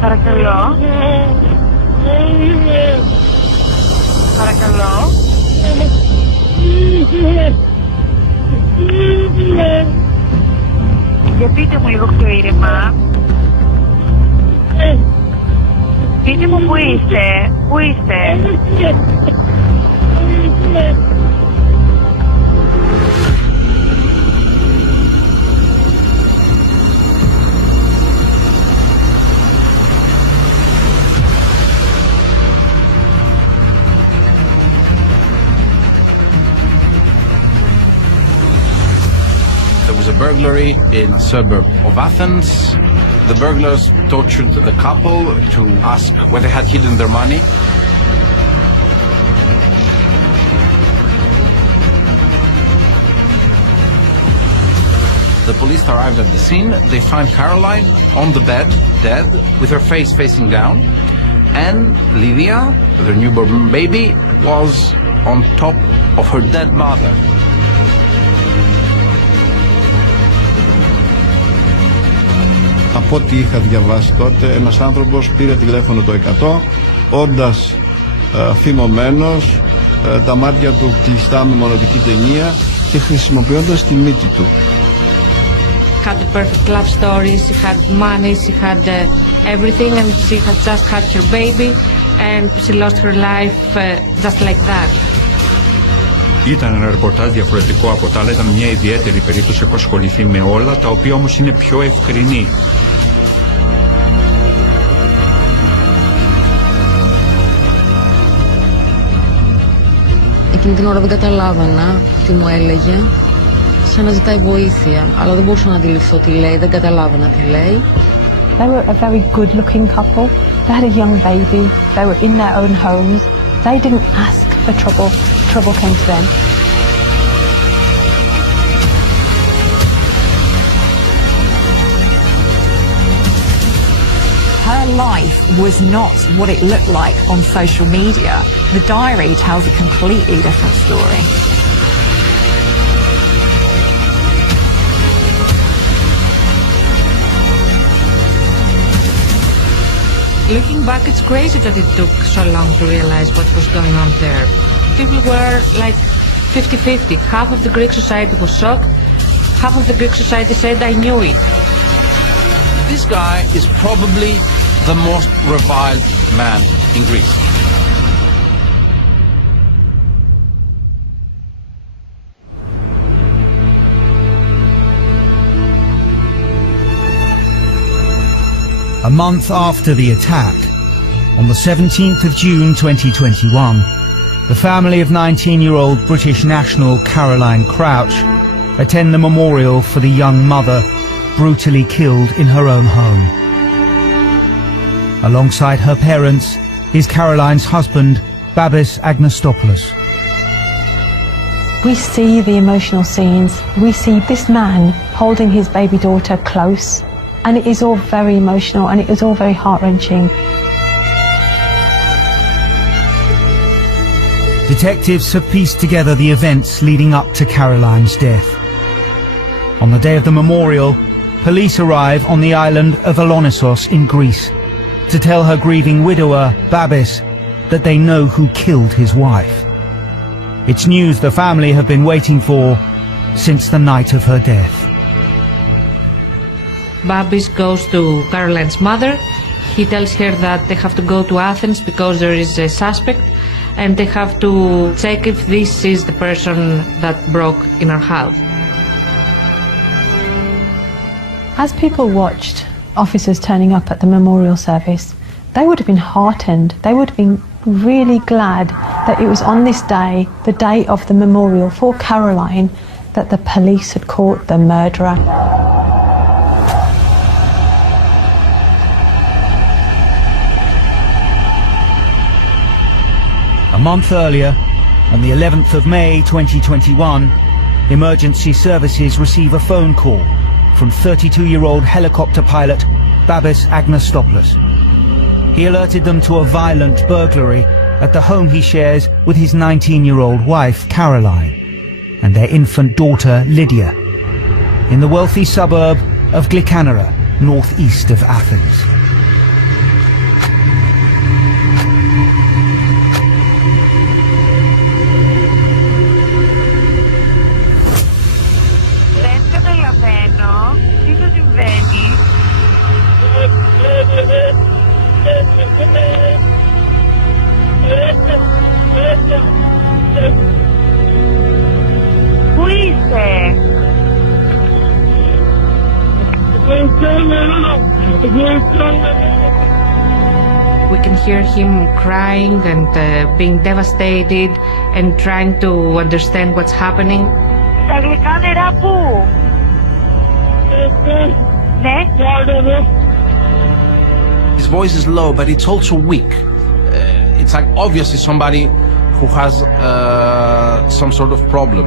Παρακαλώ. Παρακαλώ. Για πείτε μου λίγο πιο ήρεμα. Πείτε μου που είστε. Πού είστε. There was a burglary in a suburb of Athens. The burglars tortured the couple to ask where they had hidden their money. The police arrived at the scene. They find Caroline on the bed, dead, with her face facing down. And Lydia, their newborn baby, was on top of her dead mother. Από ό,τι είχα διαβάσει τότε, ένας άνθρωπος πήρε τηλέφωνο το 100, όντας θυμωμένος, τα μάτια του κλειστά με μονοτική ταινία και χρησιμοποιώντας τη μύτη του. Had the perfect love story, she had money, she had everything, and she had just had her baby and she lost her life just like that. Ήταν ένα ρεπορτάζ διαφορετικό από τα άλλα, ήταν μια ιδιαίτερη περίπτωση, έχω ασχοληθεί με όλα, τα οποία όμως είναι πιο ευκρινή. Εκείνη την ώρα δεν καταλάβανα τι μου έλεγε, σαν να ζητάει βοήθεια, αλλά δεν μπορούσα να αντιληφθώ τι λέει, δεν καταλάβανα τι λέει. They were a very good-looking couple. They had a young baby. They were in their own homes. They didn't ask for trouble. Trouble came to them. Her life was not what it looked like on social media. The diary tells a completely different story. Looking back, it's crazy that it took so long to realize what was going on there. People were like 50-50. Half of the Greek society was shocked. Half of the Greek society said, I knew it. This guy is probably the most reviled man in Greece. A month after the attack, on the 17th of June 2021, the family of 19-year-old British national Caroline Crouch attend the memorial for the young mother brutally killed in her own home. Alongside her parents is Caroline's husband, Babis Agnostopoulos. We see the emotional scenes. We see this man holding his baby daughter close. And it is all very emotional and it is all very heart-wrenching. Detectives have pieced together the events leading up to Caroline's death. On the day of the memorial, police arrive on the island of Alonissos in Greece to tell her grieving widower, Babis, that they know who killed his wife. It's news the family have been waiting for since the night of her death. Babis goes to Caroline's mother. He tells her that they have to go to Athens because there is a suspect and they have to check if this is the person that broke in our house. As people watched officers turning up at the memorial service, they would have been heartened. They would have been really glad that it was on this day, the day of the memorial for Caroline, that the police had caught the murderer. A month earlier, on the 11th of May 2021, emergency services receive a phone call from 32-year-old helicopter pilot Babis Agnostopoulos. He alerted them to a violent burglary at the home he shares with his 19-year-old wife Caroline and their infant daughter Lydia in the wealthy suburb of Glycka Nera, northeast of Athens. We can hear him crying and being devastated and trying to understand what's happening. Τα γλυκά νερά πού? Ναι. His voice is low, but it's also weak. It's like obviously somebody who has some sort of problem.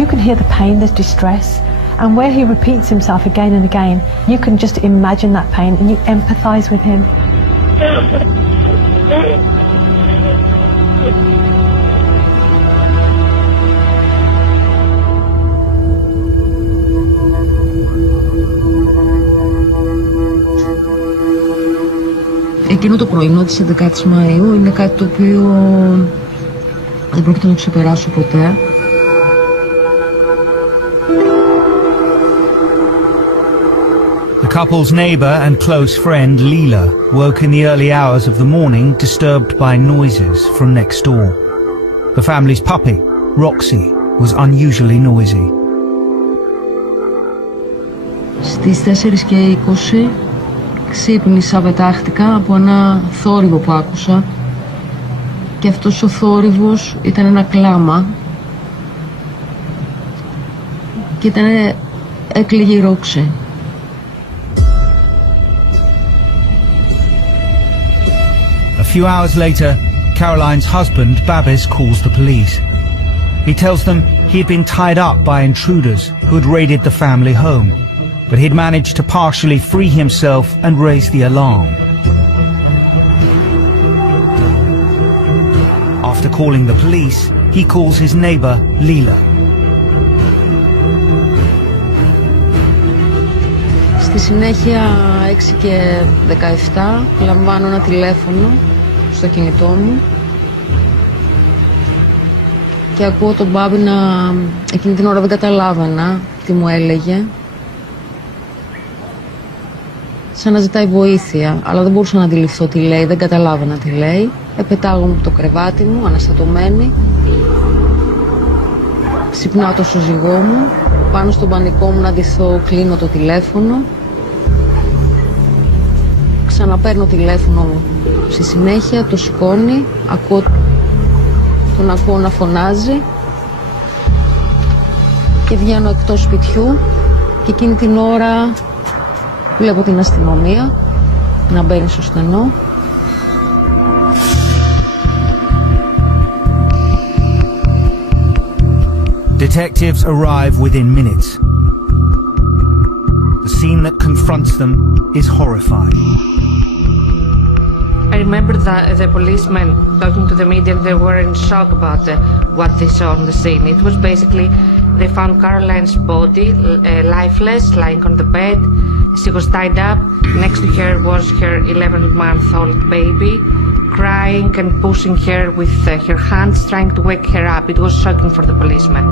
You can hear the pain, the distress, and where he repeats himself again and again, you can just imagine that pain and you empathize with him. Εκείνο το πρωινό της 11ης Μαΐου είναι κάτι το οποίο δεν πρόκειται να το ξεπεράσω ποτέ. The couple's neighbour and close friend Leela woke in the early hours of the morning disturbed by noises from next door. The family's puppy, Roxy, was unusually noisy. Στις 4:20 ξύπνησα, πετάχτηκα από ένα θόρυβο που άκουσα και αυτός ο θόρυβος ήταν ένα κλάμα και έκλαιγε η Ρόξη. A few hours later, Caroline's husband, Babis, calls the police. He tells them he had been tied up by intruders who had raided the family home, but he'd managed to partially free himself and raise the alarm. After calling the police, he calls his neighbour, Leela. Στη συνέχεια 6:17 λαμβάνω ένα τηλέφωνο στο κινητό μου και ακούω τον Μπάμπη να... Εκείνη την ώρα δεν καταλάβαινα τι μου έλεγε. Σαν να ζητάει βοήθεια, αλλά δεν μπορούσα να αντιληφθώ τι λέει, δεν καταλάβαινα τι λέει. Πετάγομαι από το κρεβάτι μου, αναστατωμένη. Ξυπνάω το σύζυγό μου, πάνω στον πανικό μου να ντυθώ, κλείνω το τηλέφωνο. Ξαναπαίρνω τηλέφωνο μου. Στη συνέχεια το σηκώνει, τον ακούω να φωνάζει και βγαίνω εκτός σπιτιού και εκείνη την ώρα βλέπω την αστυνομία να μπαίνει στο στενό. Detectives arrive within minutes. The scene that confronts them is horrifying. I remember that the policemen talking to the media, they were in shock about what they saw on the scene. It was basically, they found Caroline's body lifeless, lying on the bed. She was tied up. Next to her was her 11-month-old baby, crying and pushing her with her hands, trying to wake her up. It was shocking for the policemen.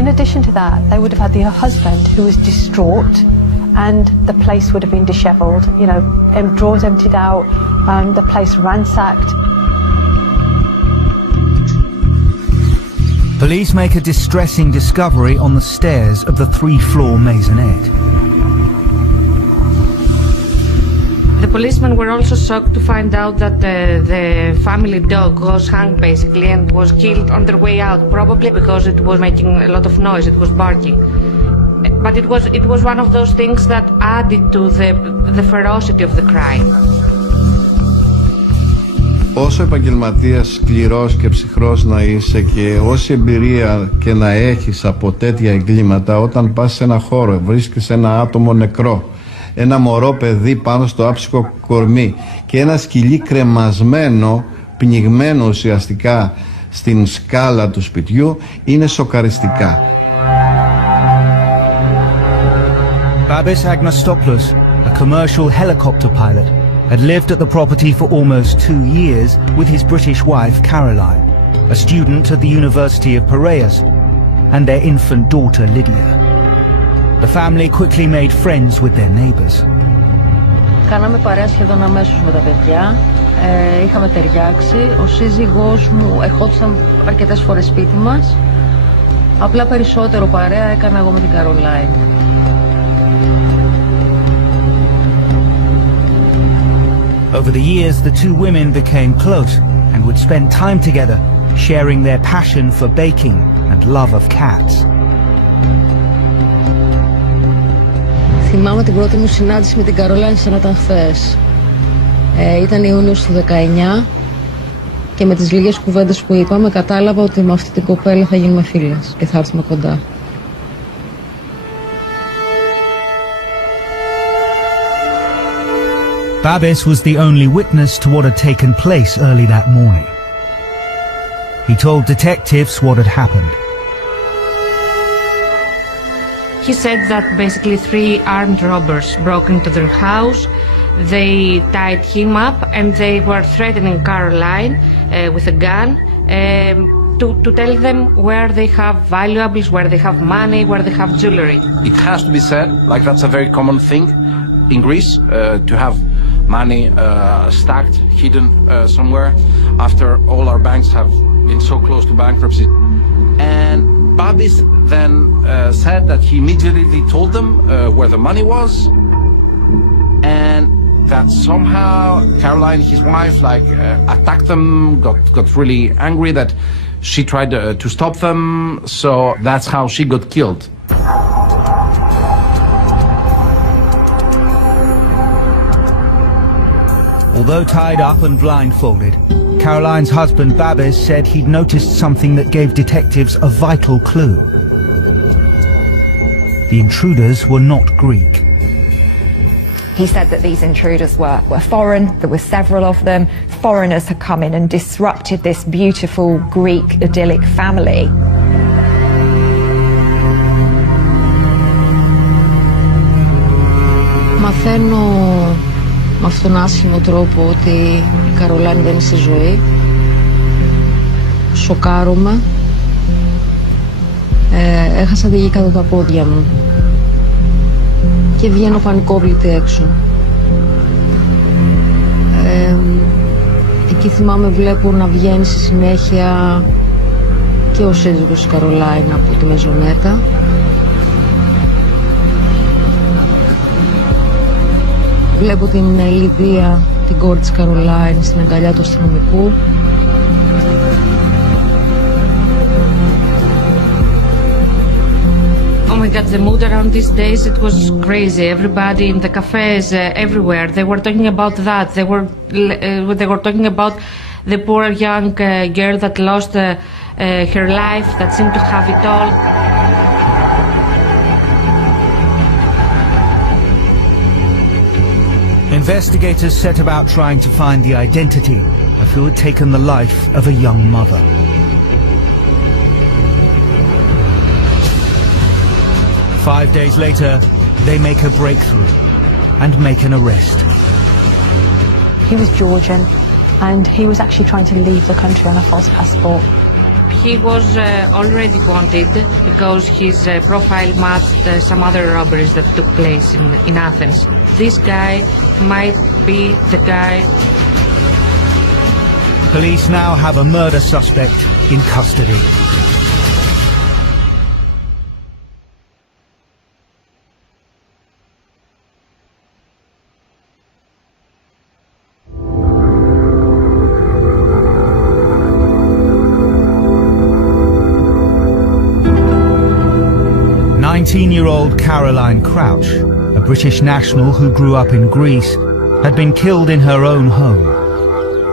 In addition to that, they would have had their husband who was distraught, and the place would have been dishevelled, you know, drawers emptied out, the place ransacked. Police make a distressing discovery on the stairs of the 3-floor maisonette. The policemen were also shocked to find out that the family dog was hung basically and was killed on their way out, probably because it was making a lot of noise, it was barking. But it was one of those things that added to the ferocity of the crime. Όσο επαγγελματίας σκληρός και ψυχρός να είσαι και όση εμπειρία και να έχεις από τέτοια εγκλήματα, όταν πας σε ένα χώρο, βρίσκεις ένα άτομο νεκρό, ένα μωρό παιδί πάνω στο άψυχο κορμί και ένα σκυλί κρεμασμένο, πνιγμένο ουσιαστικά στην σκάλα του σπιτιού, είναι σοκαριστικά. Babis Agnostopoulos, a commercial helicopter pilot, had lived at the property for almost 2 years with his British wife Caroline, a student at the University of Piraeus, and their infant daughter Lydia. The family quickly made friends with their neighbours. Κάναμε παρέα σχεδόν αμέσως με τα παιδιά. είχαμε ταιριάξει. Ο σύζυγός μου ερχόντουσαν αρκετές φορές σπίτι μας. Απλά περισσότερο παρέα έκανα εγώ με την Καρολάιν. Over the years, the two women became close and would spend time together, sharing their passion for baking and love of cats. Θυμάμαι την πρώτη μου συνάντηση με την Καρολάιν σαν να ήταν χθες. Ήταν Ιούνιος του 19 και με τις λίγες κουβέντες που είπαμε κατάλαβα ότι με αυτή την κοπέλα θα γίνουμε φίλες και θα έρθουμε κοντά. Babis was the only witness to what had taken place early that morning. He told detectives what had happened. He said that basically 3 armed robbers broke into their house. They tied him up and they were threatening Caroline with a gun to tell them where they have valuables, where they have money, where they have jewelry. It has to be said, like that's a very common thing in Greece, to have money stacked, hidden somewhere after all our banks have been so close to bankruptcy. And Babis then said that he immediately told them where the money was, and that somehow Caroline, his wife, attacked them, got really angry, that she tried to stop them, so that's how she got killed. Although tied up and blindfolded, Caroline's husband Babis said he'd noticed something that gave detectives a vital clue. The intruders were not Greek. He said that these intruders were foreign, there were several of them. Foreigners had come in and disrupted this beautiful Greek idyllic family. Μαθαίνω με αυτόν τον άσχημο τρόπο ότι η Καρολάιν δεν είναι στη ζωή. Σοκάρομαι. Έχασα τη γη κάτω τα πόδια μου. Και βγαίνω πανικόβλητη έξω. Εκεί θυμάμαι βλέπω να βγαίνει στη συνέχεια και ο σύζυγος της Καρολάιν από τη μεζονέτα. Βλέπω την Λιδία, την κόρη της Καρολάιν, στην αγκαλιά του αστυνομικού. Oh my God, the mood around these days, it was crazy. Everybody in the cafes, everywhere, they were talking about that. They were talking about the poor young girl that lost her life, that seemed to have it all. Investigators set about trying to find the identity of who had taken the life of a young mother. Five days later, they make a breakthrough and make an arrest. He was Georgian and he was actually trying to leave the country on a false passport. He was already wanted because his profile matched some other robberies that took place in Athens. This guy might be the guy. Police now have a murder suspect in custody. Year-old Caroline Crouch, a British national who grew up in Greece, had been killed in her own home.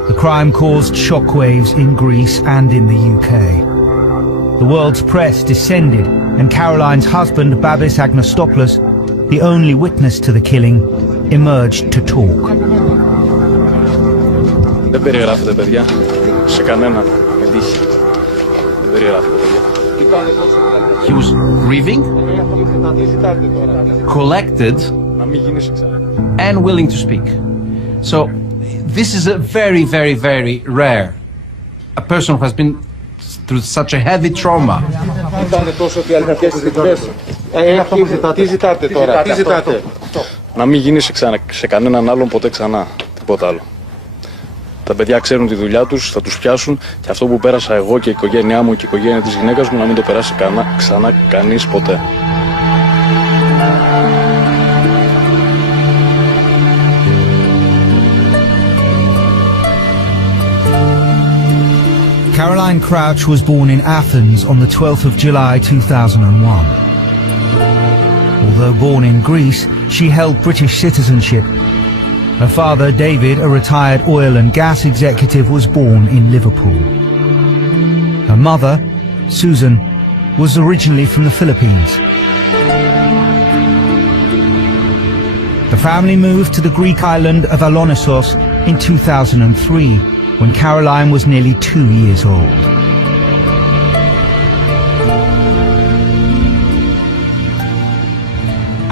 The crime caused shockwaves in Greece and in the UK. The world's press descended, and Caroline's husband, Babis Agnostopoulos, the only witness to the killing, emerged to talk. Δεν περιγράφεται, παιδιά, σε κανένα με τύχη. Δεν περιγράφεται, παιδιά. He was grieving, collected, and willing to speak. So this is a very, very, very rare. A person who has been through such a heavy trauma. Τι ζητάτε τώρα, τι ζητάτε? Να μην γίνει σε κανέναν άλλον ποτέ ξανά, τίποτα άλλο. Τα παιδιά ξέρουν τη δουλειά τους, θα τους πιάσουν και αυτό που πέρασα εγώ και η οικογένειά μου και η οικογένεια της γυναίκας μου να μην το περάσει ξανά κανείς ποτέ. Caroline Crouch was born in Athens on the 12th of July 2001. Although born in Greece, she held British citizenship. Her father, David, a retired oil and gas executive, was born in Liverpool. Her mother, Susan, was originally from the Philippines. The family moved to the Greek island of Alonissos in 2003, when Caroline was nearly 2 years old.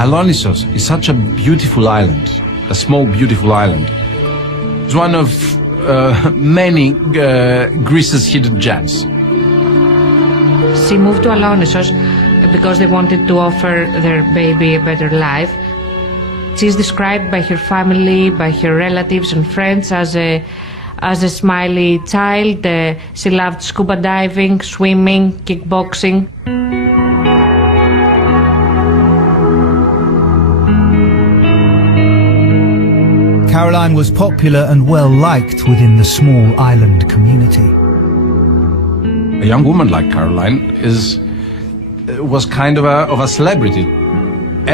Alonissos is such a beautiful island, a small beautiful island. It's one of many Greece's hidden gems. She moved to Alonissos because they wanted to offer their baby a better life. She is described by her family, by her relatives and friends as a smiley child. She loved scuba diving, swimming, kickboxing. Caroline was popular and well-liked within the small island community. A young woman like Caroline was kind of a celebrity.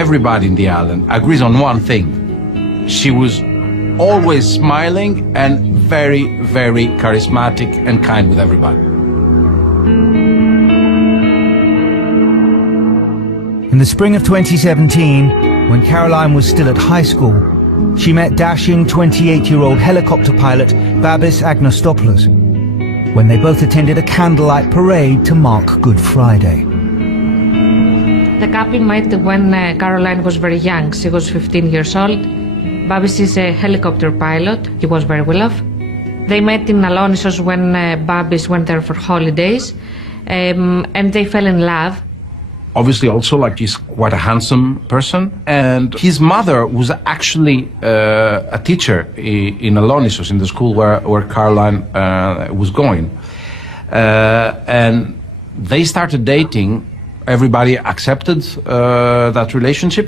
Everybody in the island agrees on one thing. She was always smiling and very, very charismatic and kind with everybody. In the spring of 2017, when Caroline was still at high school, she met dashing 28-year-old helicopter pilot Babis Agnostopoulos when they both attended a candlelight parade to mark Good Friday. The couple met when Caroline was very young. She was 15 years old. Babis is a helicopter pilot. He was very well off. They met in Alonissos when Babis went there for holidays, and they fell in love. Obviously also he's quite a handsome person, and his mother was actually a teacher in Alonissos, in the school where Caroline was going. And they started dating. Everybody accepted that relationship.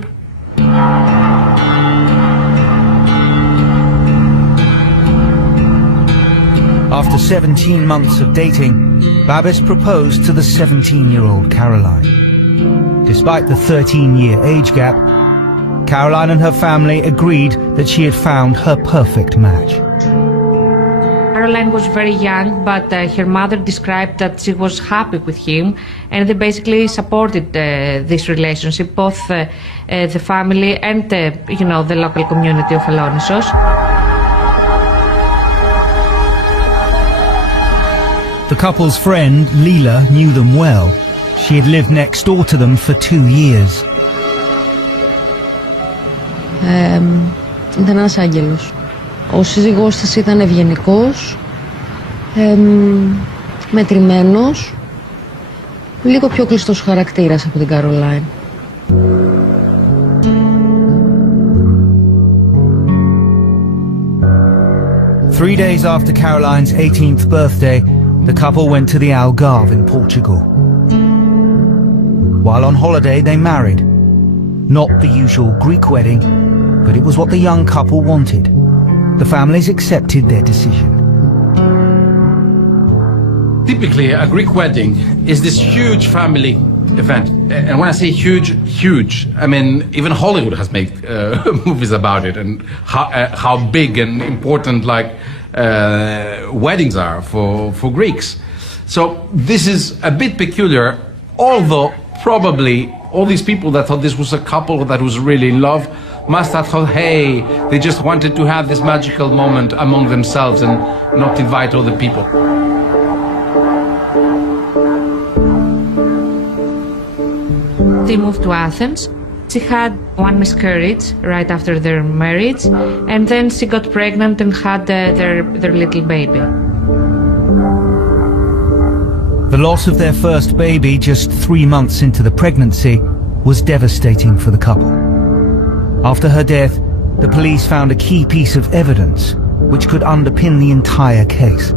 After 17 months of dating, Babis proposed to the 17-year-old Caroline. Despite the 13-year age gap, Caroline and her family agreed that she had found her perfect match. Caroline was very young, but her mother described that she was happy with him, and they basically supported this relationship, both the family and the local community of Alonissos. The couple's friend, Lila, knew them well. She had lived next door to them for 2 years. Ήταν ένας άγγελος. Ο σύζυγός της ήταν ευγενικός, μετρημένος, λίγο πιο κλειστός χαρακτήρας από την Καρολάιν. Three days after Caroline's 18th birthday, the couple went to the Algarve in Portugal. While on holiday, they married. Not the usual Greek wedding, but it was what the young couple wanted. The families accepted their decision. Typically, a Greek wedding is this huge family event. And when I say huge, huge, I mean, even Hollywood has made movies about it, and how big and important weddings are for Greeks. So this is a bit peculiar, although probably all these people that thought this was a couple that was really in love must have thought, hey, they just wanted to have this magical moment among themselves and not invite other people. They moved to Athens. She had one miscarriage right after their marriage, and then she got pregnant and had their little baby. The loss of their first baby just 3 months into the pregnancy was devastating for the couple. After her death, the police found a key piece of evidence, which could underpin the entire case.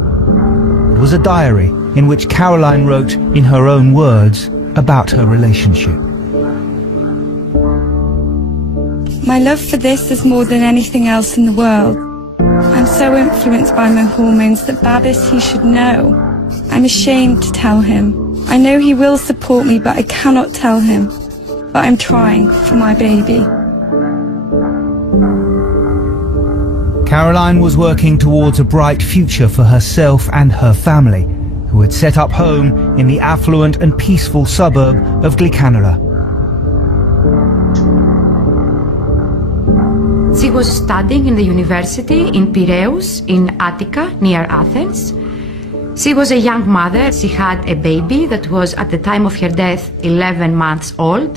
It was a diary in which Caroline wrote in her own words about her relationship. My love for this is more than anything else in the world. I'm so influenced by my hormones that Babis, he should know. I'm ashamed to tell him. I know he will support me, but I cannot tell him. But I'm trying for my baby. Caroline was working towards a bright future for herself and her family, who had set up home in the affluent and peaceful suburb of Γλυκά Νερά. She was studying in the university in Piraeus, in Attica, near Athens. She was a young mother. She had a baby that was, at the time of her death, 11 months old.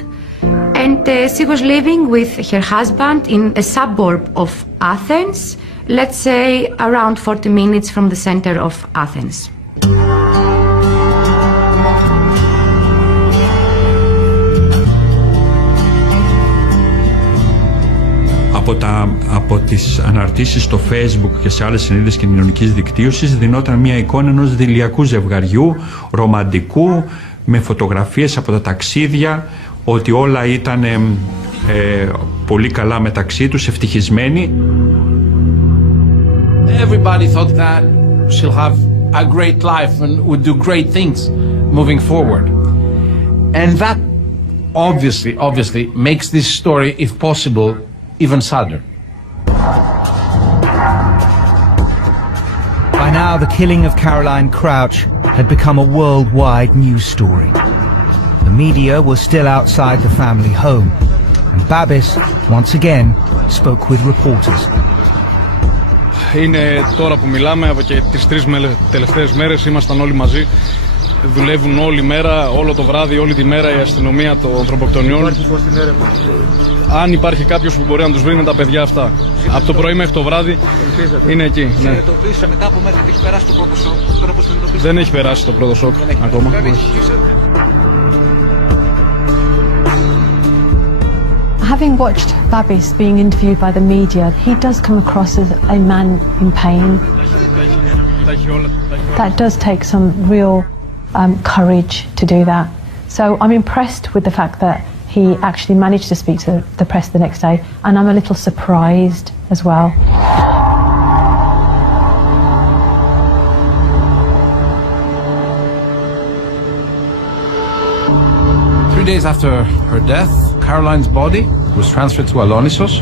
And she was living with her husband in a suburb of Athens, let's say around 40 minutes from the center of Athens. Από τις αναρτήσεις στο Facebook και σε άλλες σελίδες κοινωνικής δικτύωσης δινόταν μια εικόνα ενός δειλιακού ζευγαριού, ρομαντικού, με φωτογραφίες από τα ταξίδια, ότι όλα ήταν πολύ καλά μεταξύ τους, ευτυχισμένοι. Everybody thought that she'll have a great life and would do great things moving forward. And that obviously makes this story, if possible, even sadder. By now, the killing of Caroline Crouch had become a worldwide news story. The media was still outside the family home, and Babis, once again, spoke with reporters. Είναι τώρα που μιλάμε, από και τις 3 τελευταίες μέρες ήμασταν όλοι μαζί. Δουλεύουν όλη μέρα, όλο το βράδυ, όλη τη μέρα η αστυνομία των ανθρωποκτονιών. Αν υπάρχει κάποιος που μπορεί να τους βρει, είναι τα παιδιά αυτά. Από το πρωί μέχρι το βράδυ είναι εκεί. Ναι. Μετά από μέρες έχει περάσει το πρώτο σοκ. Δεν έχει περάσει το πρώτο σοκ ακόμα. Having watched Babis being interviewed by the media, he does come across as a man in pain. That does take some real courage to do that. So I'm impressed with the fact that he actually managed to speak to the press the next day, and I'm a little surprised as well. Three days after her death, Caroline's body was transferred to Alonissos.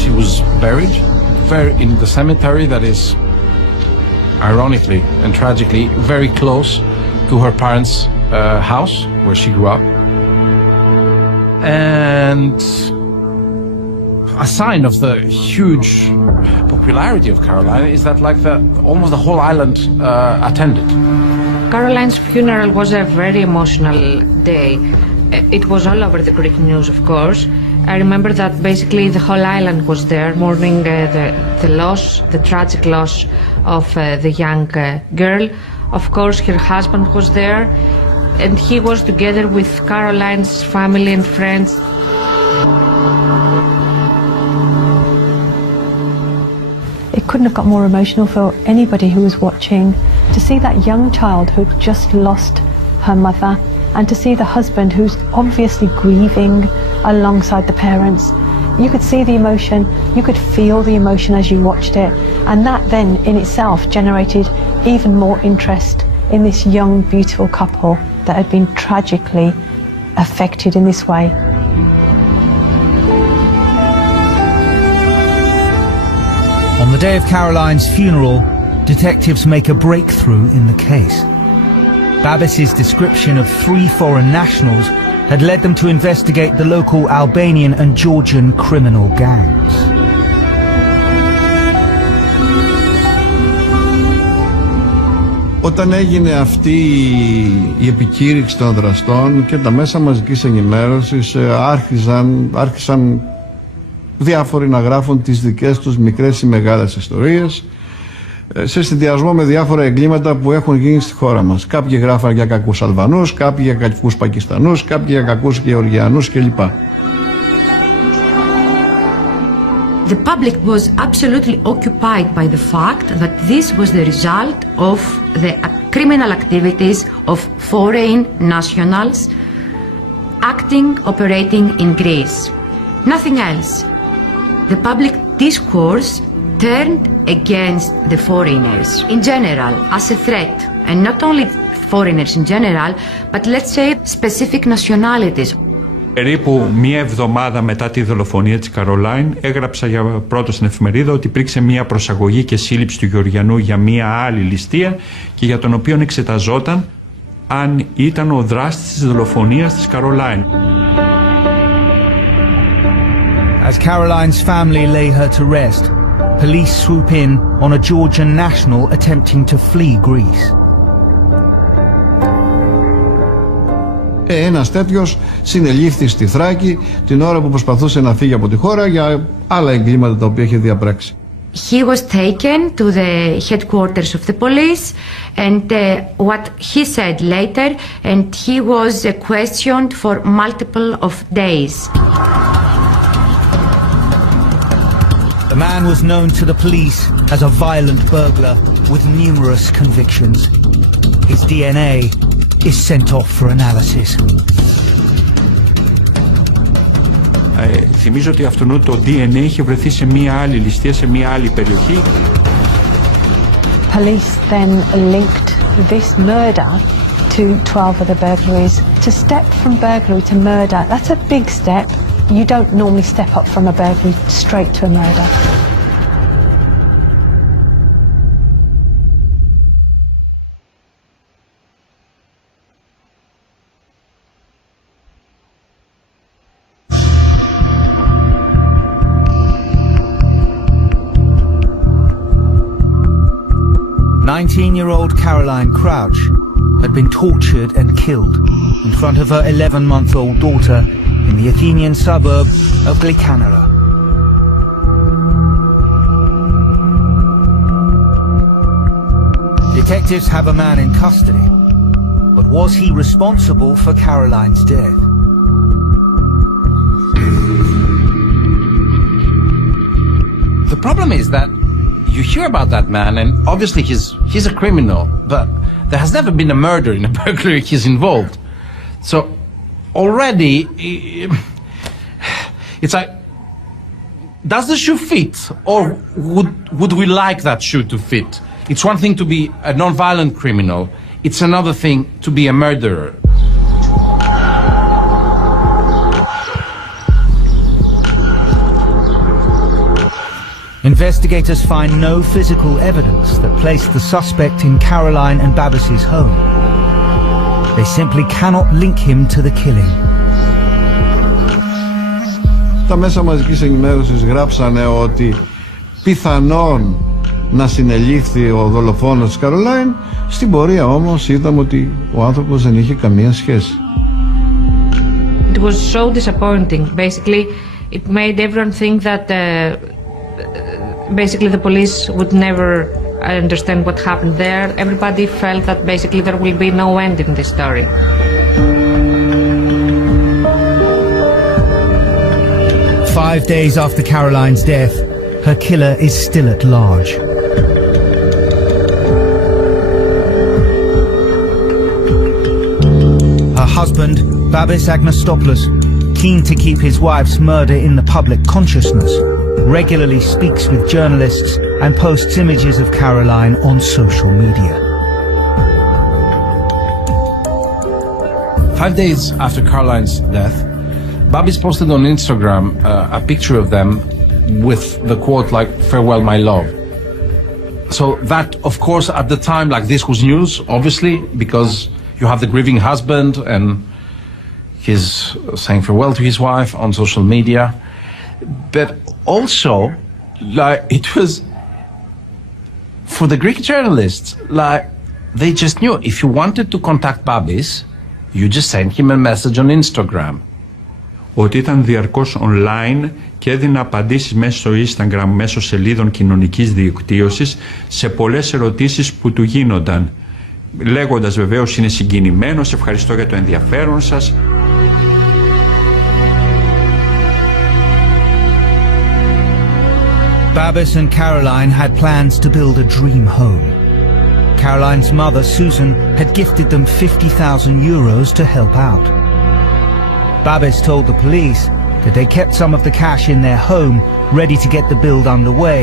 She was buried in the cemetery that is, ironically and tragically, very close to her parents' house where she grew up. And a sign of the huge popularity of Caroline is that almost the whole island attended. Caroline's funeral was a very emotional day. It was all over the Greek news, of course. I remember that basically the whole island was there mourning the loss, the tragic loss of the young girl. Of course, her husband was there, and he was together with Caroline's family and friends. It couldn't have got more emotional for anybody who was watching, to see that young child who just lost her mother, and to see the husband who's obviously grieving alongside the parents. You could see the emotion, you could feel the emotion as you watched it, and that then in itself generated even more interest in this young, beautiful couple that had been tragically affected in this way. On the day of Caroline's funeral, detectives make a breakthrough in the case. Babis's description of 3 foreign nationals had led them to investigate the local Albanian and Georgian criminal gangs. Όταν έγινε αυτή η επικήρυξη των δραστών και τα μέσα μαζικής ενημέρωσης άρχισαν διάφοροι να γράφουν τις δικές τους μικρές ή μεγάλες ιστορίες, σε συνδυασμό με διάφορα εγκλήματα που έχουν γίνει στη χώρα μας. Κάποιοι γράφαν για κακούς Αλβανούς, κάποιοι για κακούς Πακιστανούς, κάποιοι για κακούς Γεωργιανούς κλπ. The public was absolutely occupied by the fact that this was the result of the criminal activities of foreign nationals operating in Greece. Nothing else. The public discourse turned against the foreigners in general as a threat, and not only foreigners in general, but let's say specific nationalities. Περίπου μία εβδομάδα μετά τη δολοφονία της Καρολάιν έγραψα για πρώτο στην εφημερίδα ότι υπήρξε μία προσαγωγή και σύλληψη του Γεωργιανού για μία άλλη ληστεία και για τον οποίο εξεταζόταν αν ήταν ο δράστης της δολοφονίας της Καρολάιν. As Caroline's family lay her to rest, police swoop in on a Georgian national attempting to flee Greece. Ένας τέτοιος συνελήφθη στη Θράκη την ώρα που προσπαθούσε να φύγει από τη χώρα για άλλα εγκλήματα τα οποία είχε διαπράξει. He was taken to the headquarters of the police and what he said later, and he was questioned for multiple of days. The man was known to the police as a violent burglar with numerous convictions. His DNA is sent off for analysis. Θυμίζω ότι αυτού το DNA είχε βρεθεί σε μία άλλη ληστεία, σε μία άλλη περιοχή. Police then linked this murder to 12 other burglaries. To step from burglary to murder, that's a big step. You don't normally step up from a burglary straight to a murder. Nineteen-year-old Caroline Crouch had been tortured and killed in front of her 11-month-old daughter in the Athenian suburb of Gλυκά Νερά. Detectives have a man in custody, but was he responsible for Caroline's death? The problem is that you hear about that man, and obviously he's a criminal, but there has never been a murder in a burglary he's involved. So already it's like, does the shoe fit, or would we like that shoe to fit? It's one thing to be a non-violent criminal, it's another thing to be a murderer. Investigators find no physical evidence that placed the suspect in Caroline and Babis's home. They simply cannot link him to the killing. Τα μέσα μαζικής ενημέρωσης γράψανε ότι πιθανόν να συνελήφθη ο δολοφόνος της Καρολάιν. Στην πορεία όμως είδαμε ότι ο άνθρωπος δεν είχε καμία σχέση. It was so disappointing. Basically, it made everyone think that basically the police would never understand what happened there. Everybody felt that basically there will be no end in this story. Five days after Caroline's death, her killer is still at large. Her husband, Babis Agnostopoulos, keen to keep his wife's murder in the public consciousness, regularly speaks with journalists and posts images of Caroline on social media. 5 days after Caroline's death, Babis posted on Instagram a picture of them with the quote like, "Farewell, my love." So that, of course, at the time, like, this was news, obviously, because you have the grieving husband and he's saying farewell to his wife on social media. But also, like, it was, for the Greek journalists, like, they just knew if you wanted to contact Babis, you just sent him a message on Instagram. ότι ήταν διαρκώς online και έδινε απαντήσεις μέσω στο Instagram, μέσω σελίδων κοινωνικής δικτύωσης σε πολλές ερωτήσεις που του γίνονταν, λέγοντας βεβαίως είναι συγκινημένος, ευχαριστώ για το ενδιαφέρον σας. Babis and Caroline had plans to build a dream home. Caroline's mother, Susan, had gifted them €50,000 to help out. Babis told the police that they kept some of the cash in their home ready to get the build underway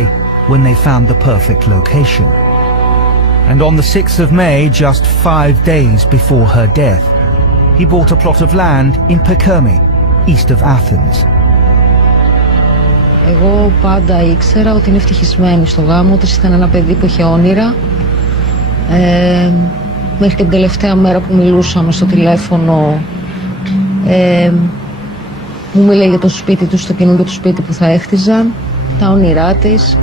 when they found the perfect location. And on the 6th of May, just 5 days before her death, he bought a plot of land in Perkermi, east of Athens. Εγώ πάντα ήξερα ότι είναι ευτυχισμένη στο γάμο της, ήταν ένα παιδί που είχε όνειρα. Μέχρι και την τελευταία μέρα που μιλούσαμε στο τηλέφωνο, μου μίλαγε για το σπίτι του, στο καινούργιο του σπίτι που θα έχτιζαν, τα όνειρά της,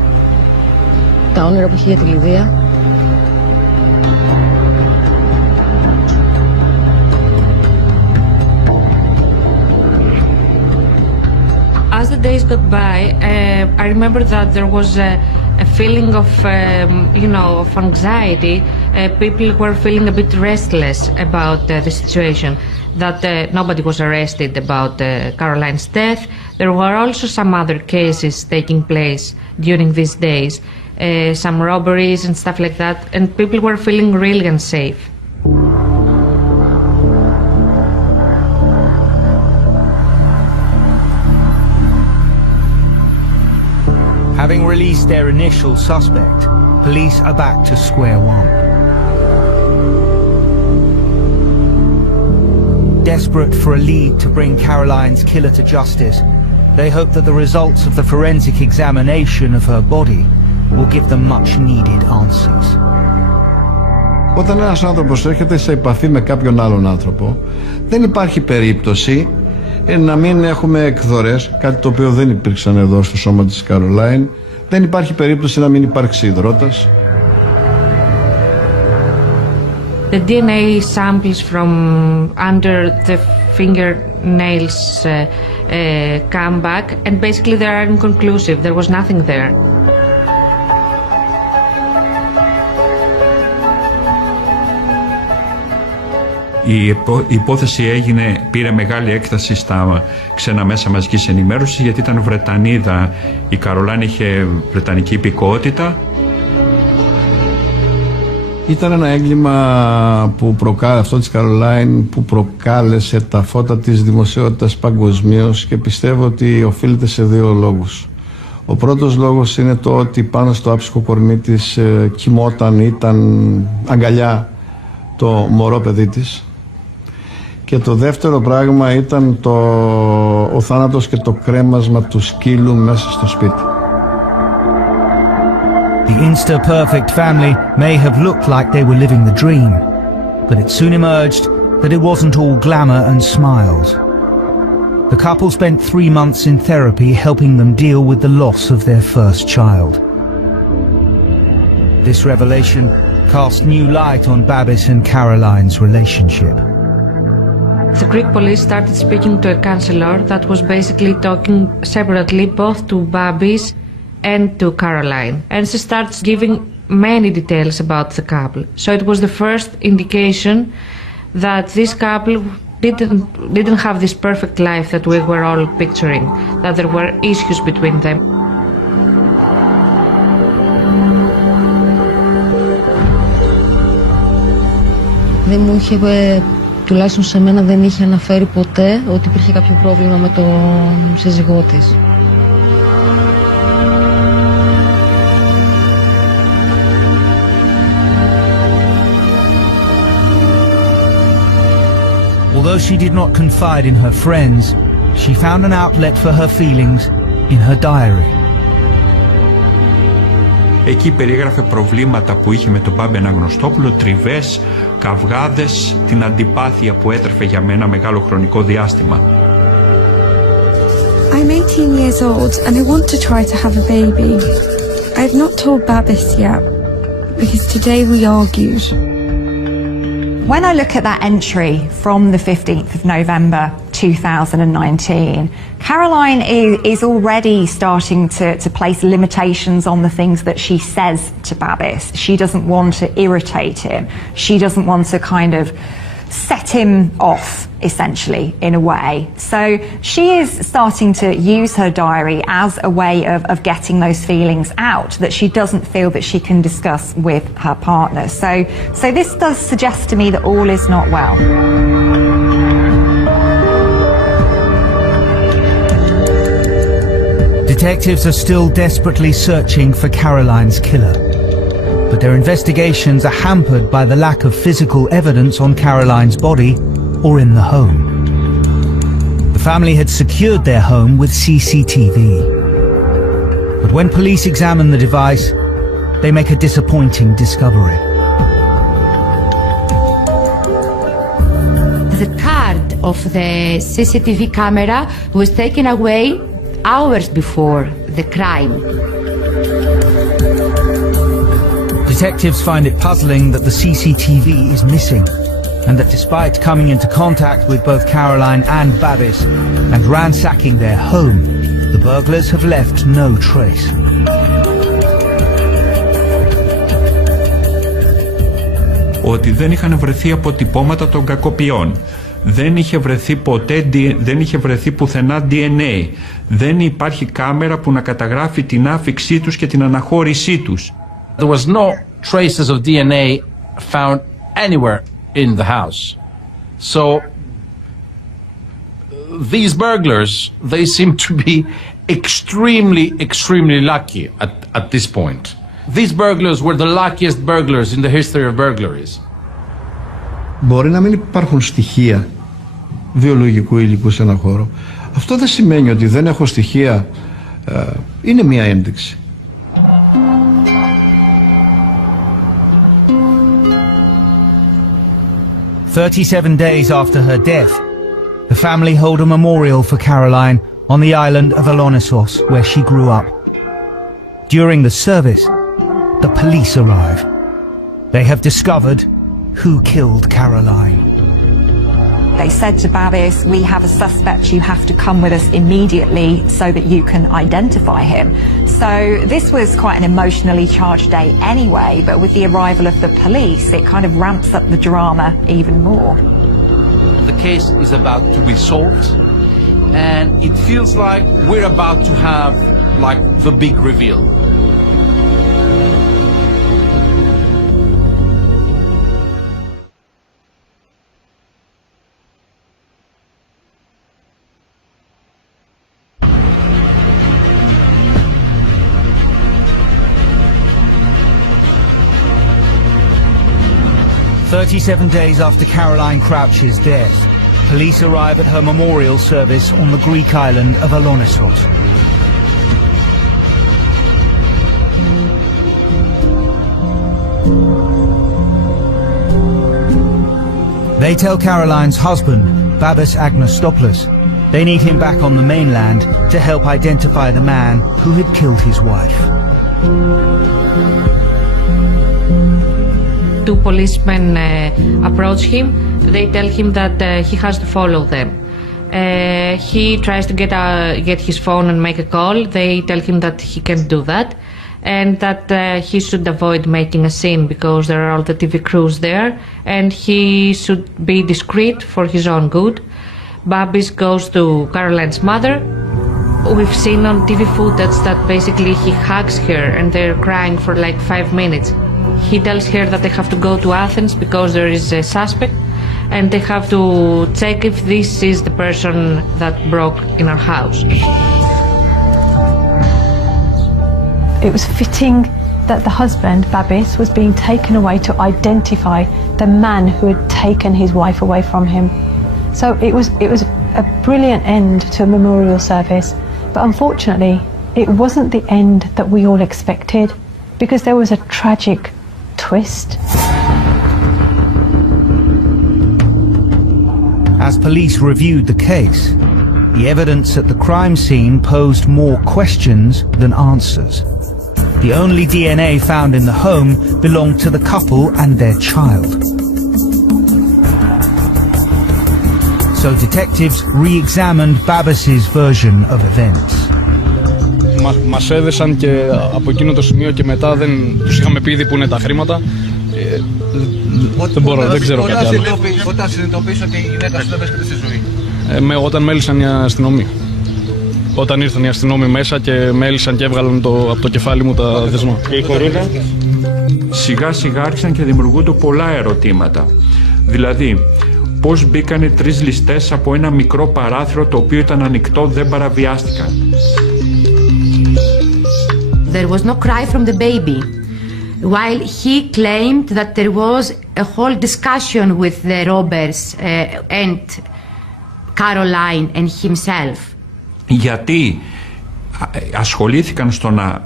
τα όνειρα που είχε για τη Λιδία. As the days got by, I remember that there was a feeling of, of anxiety. People were feeling a bit restless about the situation, that nobody was arrested about Caroline's death. There were also some other cases taking place during these days, some robberies and stuff like that, and people were feeling really unsafe. Having released their initial suspect, police are back to square one. Desperate for a lead to bring Caroline's killer to justice, they hope that the results of the forensic examination of her body will give them much needed answers. Όταν ένας άνθρωπος έρχεται σε επαφή με κάποιον άλλον άνθρωπο, δεν υπάρχει περίπτωση να μην έχουμε εκδορές, κάτι το οποίο δεν υπήρξαν εδώ στο σώμα της Καρολάιν. Δεν υπάρχει περίπτωση να μην υπάρξει υδρότας. The DNA samples from under the fingernails come back, and basically they are inconclusive. There was nothing there. Η υπόθεση πήρε μεγάλη έκταση στα ξένα μέσα μαζικής ενημέρωσης, γιατί ήταν Βρετανίδα. Η Καρολάιν είχε βρετανική υπηκότητα. Ήταν ένα έγκλημα αυτό της Καρολάιν που προκάλεσε τα φώτα της δημοσιότητας παγκοσμίως, και πιστεύω ότι οφείλεται σε 2 λόγους. Ο πρώτος λόγος είναι το ότι πάνω στο άψυχο κορμί της ήταν αγκαλιά το μωρό παιδί της. Και το δεύτερο πράγμα ήταν ο θάνατος και το κρέμασμα του σκύλου μέσα στο σπίτι. The Insta-perfect family may have looked like they were living the dream, but it soon emerged that it wasn't all glamour and smiles. The couple spent 3 months in therapy helping them deal with the loss of their first child. This revelation cast new light on Babis and Caroline's relationship. The Greek police started speaking to a counselor that was basically talking separately both to Babis and to Caroline. And she starts giving many details about the couple. So it was the first indication that this couple didn't have this perfect life that we were all picturing, that there were issues between them. Δεν μου είχε, τουλάχιστον σε μένα δεν είχε αναφέρει ποτέ ότι υπήρχε κάποιο πρόβλημα με τον σύζυγό της. Although she did not confide in her friends, she found an outlet for her feelings in her diary. Εκεί περιέγραφε προβλήματα που είχε με τον Μπάμπη Αναγνωστόπουλο, τριβές, καυγάδες, την αντιπάθεια που έτρεφε για μένα μεγάλο χρονικό διάστημα. I'm 18 years old and I want to try to have a baby. I've not told Babis yet because today we argued. When I look at that entry from the 15th of November 2019. Caroline is already starting to place limitations on the things that she says to Babis. She doesn't want to irritate him. She doesn't want to kind of set him off, essentially, in a way. So she is starting to use her diary as a way of getting those feelings out that she doesn't feel that she can discuss with her partner. So this does suggest to me that all is not well. Detectives are still desperately searching for Caroline's killer. But their investigations are hampered by the lack of physical evidence on Caroline's body or in the home. The family had secured their home with CCTV. But when police examine the device, they make a disappointing discovery. The card of the CCTV camera was taken away hours before the crime. Detectives find it puzzling that the CCTV is missing, and that despite coming into contact with both Caroline and Babis and ransacking their home, the burglars have left no trace. Ότι δεν είχαν βρεθεί αποτυπώματα των κακοποιών. Δεν είχε βρεθεί πουθενά DNA. Δεν υπάρχει κάμερα που να καταγράφει την άφιξή τους και την αναχώρησή τους. There was no traces of DNA found anywhere in the house. So these burglars, they seem to be extremely lucky at this point. These burglars were the luckiest burglars in the history of burglaries. Μπορεί να μην υπάρχουν στοιχεία βιολογικού υλικού σε ένα χώρο. Αυτό δεν σημαίνει ότι δεν έχω στοιχεία. Είναι μια ένδειξη. "37 days after her death, the family hold a memorial for Caroline on the island of Alonissos, where she grew up. During the service, the police arrive. They have discovered who killed Caroline. They said to Babis, "We have a suspect, you have to come with us immediately so that you can identify him." So this was quite an emotionally charged day anyway, but with the arrival of the police, it kind of ramps up the drama even more. The case is about to be solved, and it feels like we're about to have like the big reveal. 37 days after Caroline Crouch's death, police arrive at her memorial service on the Greek island of Alonissos. They tell Caroline's husband, Babis Agnostopoulos, they need him back on the mainland to help identify the man who had killed his wife. Two policemen approach him. They tell him that he has to follow them. He tries to get his phone and make a call. They tell him that he can't do that, and that he should avoid making a scene because there are all the TV crews there, and he should be discreet for his own good. Babis goes to Caroline's mother. We've seen on TV footage that basically he hugs her and they're crying for like 5 minutes. He tells her that they have to go to Athens because there is a suspect, and they have to check if this is the person that broke in our house. It was fitting that the husband, Babis, was being taken away to identify the man who had taken his wife away from him. So it was a brilliant end to a memorial service, but unfortunately it wasn't the end that we all expected, because there was a tragic twist. As police reviewed the case, the evidence at the crime scene posed more questions than answers. The only DNA found in the home belonged to the couple and their child. So So detectives re-examined Babis's version of events. Μας έδεσαν και από εκείνο το σημείο και μετά δεν τους είχαμε πει ήδη που είναι τα χρήματα. Δεν ξέρω κάτι άλλο. Όταν συνειδητοποίησε ότι η γυναίκα σου δεν βρίσκεται στη ζωή. Όταν μέλησαν οι αστυνομοί. Όταν ήρθαν οι αστυνόμοι μέσα και μέλησαν και έβγαλαν από το κεφάλι μου τα δεσμά. Και η κορίνα. Σιγά σιγά άρχισαν και δημιουργούνται πολλά ερωτήματα. Δηλαδή, πώς μπήκανε 3 ληστές από ένα μικρό παράθυρο το οποίο ήταν ανοιχτό, δεν παραβιάστηκαν. There was no cry from the baby, while he claimed that there was a whole discussion with the robbers and Caroline and himself. Γιατί ασχολήθηκαν στο να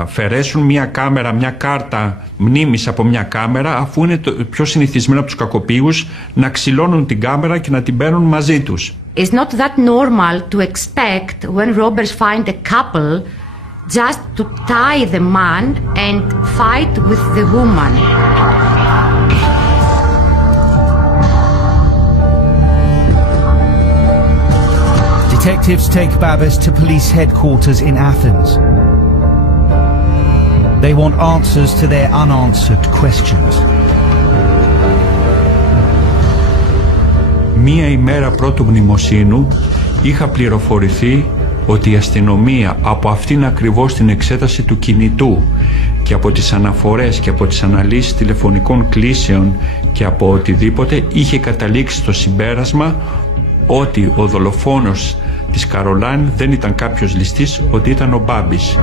αφαιρέσουν μια κάμερα, μια κάρτα μνήμης από μια κάμερα, αφού είναι το πιο συνηθισμένο από τους κακοποιούς να ξυλώνουν την κάμερα και να την παίρνουν μαζί τους. It's not that normal to expect when robbers find a couple just to tie the man and fight with the woman. Detectives take Babis to police headquarters in Athens. They want answers to their unanswered questions. Μία ημέρα πρώτου μνημοσύνου είχα πληροφορηθεί ότι η αστυνομία από αυτήν ακριβώς την εξέταση του κινητού και από τις αναφορές και από τις αναλύσεις τηλεφωνικών κλήσεων και από οτιδήποτε είχε καταλήξει στο συμπέρασμα ότι ο δολοφόνος της Καρολάιν δεν ήταν κάποιος ληστής, ότι ήταν ο Μπάμπης.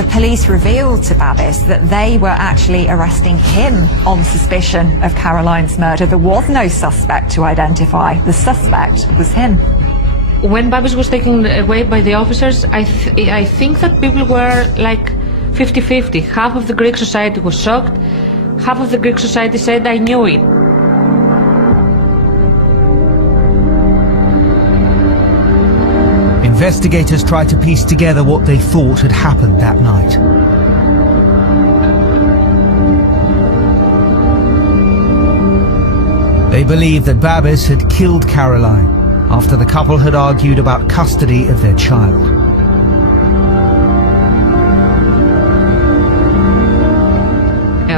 The police revealed to Babis that they were actually arresting him on suspicion of Caroline's murder. There was no suspect to identify. The suspect was him. When Babis was taken away by the officers, I think that people were like 50-50. Half of the Greek society was shocked. Half of the Greek society said, I knew it. Investigators tried to piece together what they thought had happened that night. They believed that Babis had killed Caroline after the couple had argued about custody of their child.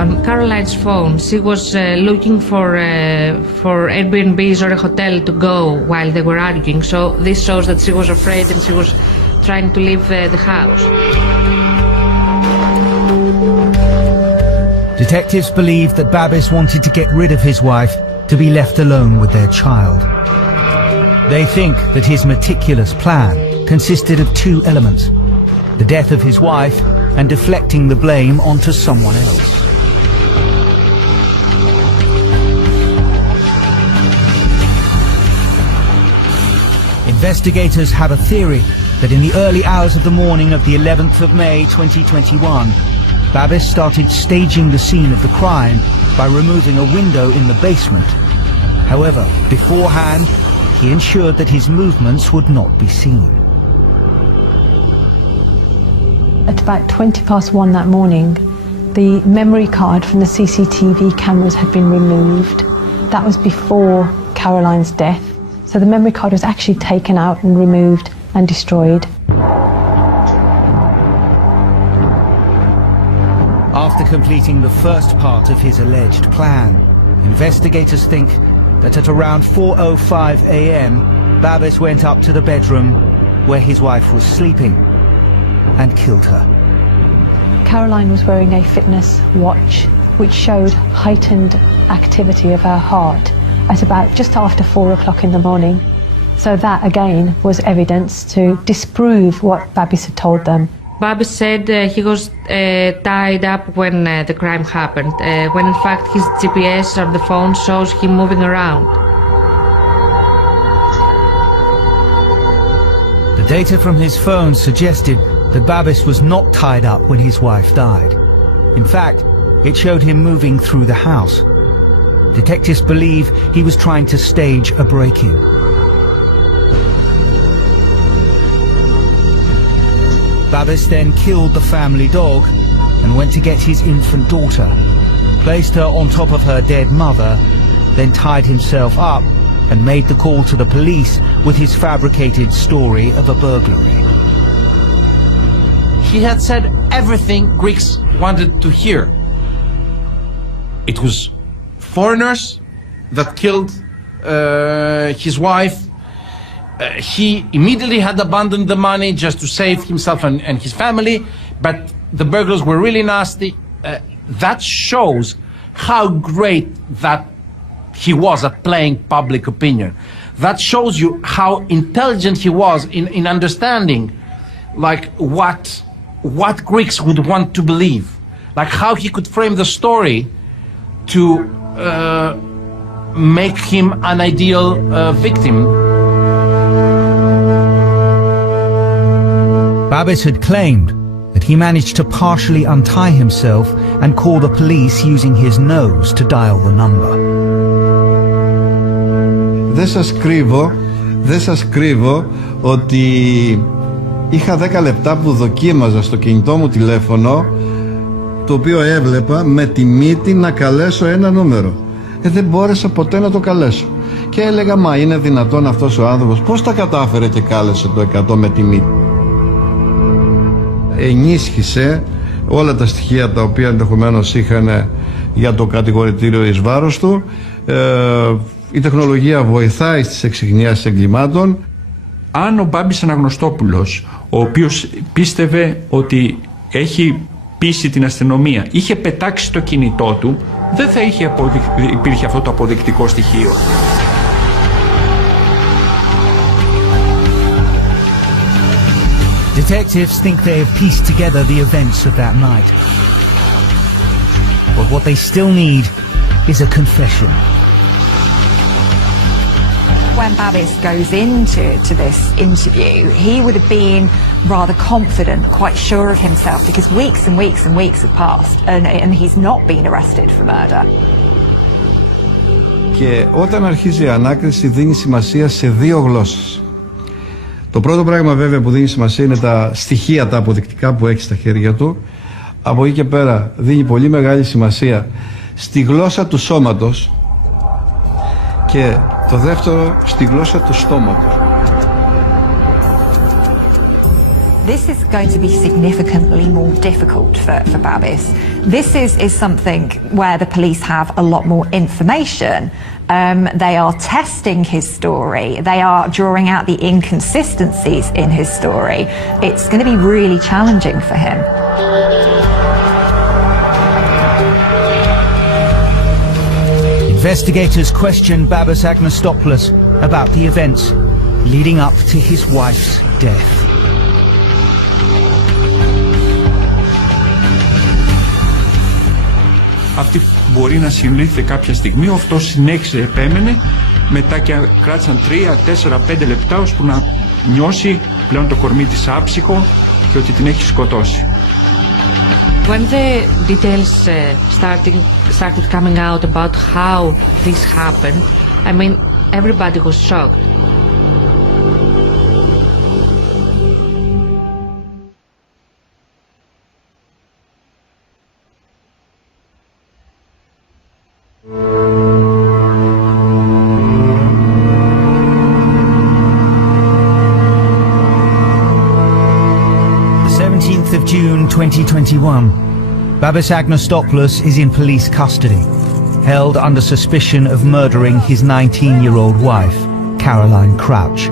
On Caroline's phone, she was looking for Airbnbs or a hotel to go while they were arguing. So this shows that she was afraid and she was trying to leave the house. Detectives believed that Babis wanted to get rid of his wife to be left alone with their child. They think that his meticulous plan consisted of 2 elements: the death of his wife and deflecting the blame onto someone else. Investigators have a theory that in the early hours of the morning of the 11th of May 2021, Babis started staging the scene of the crime by removing a window in the basement. However, beforehand, he ensured that his movements would not be seen. At about 1:20 that morning, the memory card from the CCTV cameras had been removed. That was before Caroline's death. So the memory card was actually taken out and removed and destroyed. After completing the first part of his alleged plan, investigators think that at around 4:05 a.m, Babis went up to the bedroom where his wife was sleeping and killed her. Caroline was wearing a fitness watch which showed heightened activity of her heart at about just after 4 o'clock in the morning. So that again was evidence to disprove what Babis had told them. Babis said he was tied up when the crime happened, when in fact his GPS on the phone shows him moving around. The data from his phone suggested that Babis was not tied up when his wife died. In fact, it showed him moving through the house. Detectives believe he was trying to stage a break-in. Babis then killed the family dog and went to get his infant daughter, placed her on top of her dead mother, then tied himself up and made the call to the police with his fabricated story of a burglary. He had said everything Greeks wanted to hear. It was foreigners that killed his wife. He immediately had abandoned the money just to save himself and his family, but the burglars were really nasty. That shows how great that he was at playing public opinion. That shows you how intelligent he was in understanding, like what Greeks would want to believe, like how he could frame the story to make him an ideal victim. Babis had claimed that he managed to partially untie himself and call the police using his nose to dial the number. Δεν σας κρύβω ότι είχα 10 λεπτά που δοκίμαζα στο κινητό μου τηλέφωνο, το οποίο έβλεπα με τη μύτη να καλέσω ένα νούμερο. Δεν μπόρεσα ποτέ να το καλέσω. Και έλεγα, μα είναι δυνατόν αυτός ο άνθρωπος, πώς τα κατάφερε και κάλεσε το 100 με τη μύτη. Ενίσχυσε όλα τα στοιχεία τα οποία ενδεχομένως είχαν για το κατηγορητήριο εις βάρος του. Η τεχνολογία βοηθάει στις εξιχνιάσεις εγκλημάτων. Αν ο Μπάμπης Αναγνωστόπουλος, ο οποίος πίστευε ότι έχει πείσει την αστυνομία, είχε πετάξει το κινητό του, δεν θα υπήρχε αυτό το αποδεικτικό στοιχείο. Detectives think they have pieced together the events of that night. But what they still need is a confession. When Babis goes into this interview, he would have been rather confident, quite sure of himself, because weeks and weeks and weeks have passed and he's not been arrested for murder. Και όταν αρχίζει η ανάκριση δίνει σημασία σε δύο γλώσσες. Το πρώτο πράγμα βέβαια που δίνει σημασία είναι τα στοιχεία, τα αποδεικτικά που έχει στα χέρια του. Από εκεί και πέρα δίνει πολύ μεγάλη σημασία στη γλώσσα του σώματος και το δεύτερο στη γλώσσα του στόματος. This is going to be significantly more difficult for Babis. This is something where the police have a lot more information. They are testing his story. They are drawing out the inconsistencies in his story. It's going to be really challenging for him. Investigators question Babis Agnostopoulos about the events leading up to his wife's death. Αυτή μπορεί να συνήλθε κάποια στιγμή, αυτό συνέχισε, επέμενε, μετά και κράτησαν 3, 4, 5 λεπτά ώσπου να νιώσει πλέον το κορμί της άψυχο και ότι την έχει σκοτώσει. When the details started coming out about how this happened, I mean, everybody was shocked. June 2021, Babis Agnostopoulos is in police custody, held under suspicion of murdering his 19-year-old wife, Caroline Crouch.